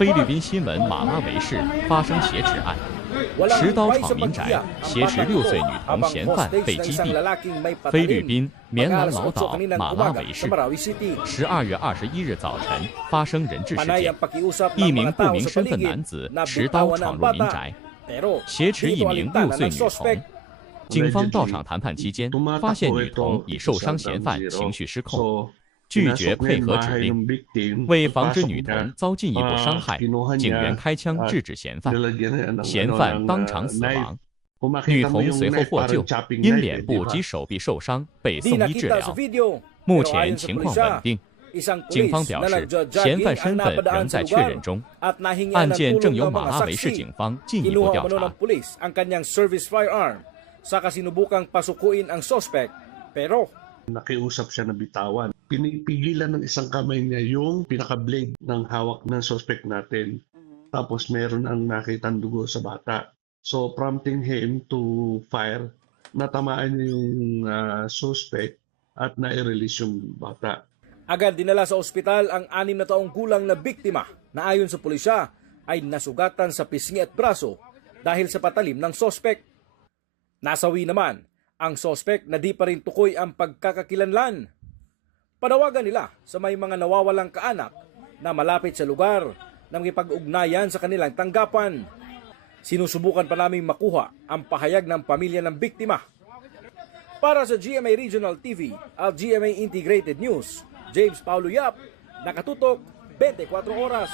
菲律宾新闻马拉维市发生挟持案，持刀闯民宅，挟持6岁女童嫌犯被击毙。菲律宾棉兰老岛马拉维市12月21日早晨发生人质事件，一名不明身份男子持刀闯入民宅，挟持一名6岁女童。警方到场谈判期间，发现女童已受伤嫌犯情绪失控，拒绝配合指令。为防止女童遭进一步伤害，警员开枪制止嫌犯，嫌犯当场死亡。女童随后获救，因脸部及手臂受伤被送医治疗，目前情况稳定。警方表示，嫌犯身份仍在确认中，案件正由马拉维市警方进一步调查。sa kasinubukang pasukuin ang suspect, pero nakiusap siya na bitawan. Pinipigilan ng isang kamay niya yung pinaka-blade ng hawak ng suspect natin. Tapos meron ang nakitang dugo sa bata. So prompting him to fire, natamaan niya yung suspect at na-release yung bata. Agad dinala sa ospital ang 6 na taong gulang na biktima na ayon sa pulisya ay nasugatan sa pisngi at braso dahil sa patalim ng suspect. Nasawi naman ang suspect na di pa rin tukoy ang pagkakakilanlan. Panawagan nila sa may mga nawawalang kaanak na malapit sa lugar na makipag-ugnayan sa kanilang tanggapan. Sinusubukan pa naming makuha ang pahayag ng pamilya ng biktima. Para sa GMA Regional TV at GMA Integrated News, James Paulo Yap, nakatutok 24 oras.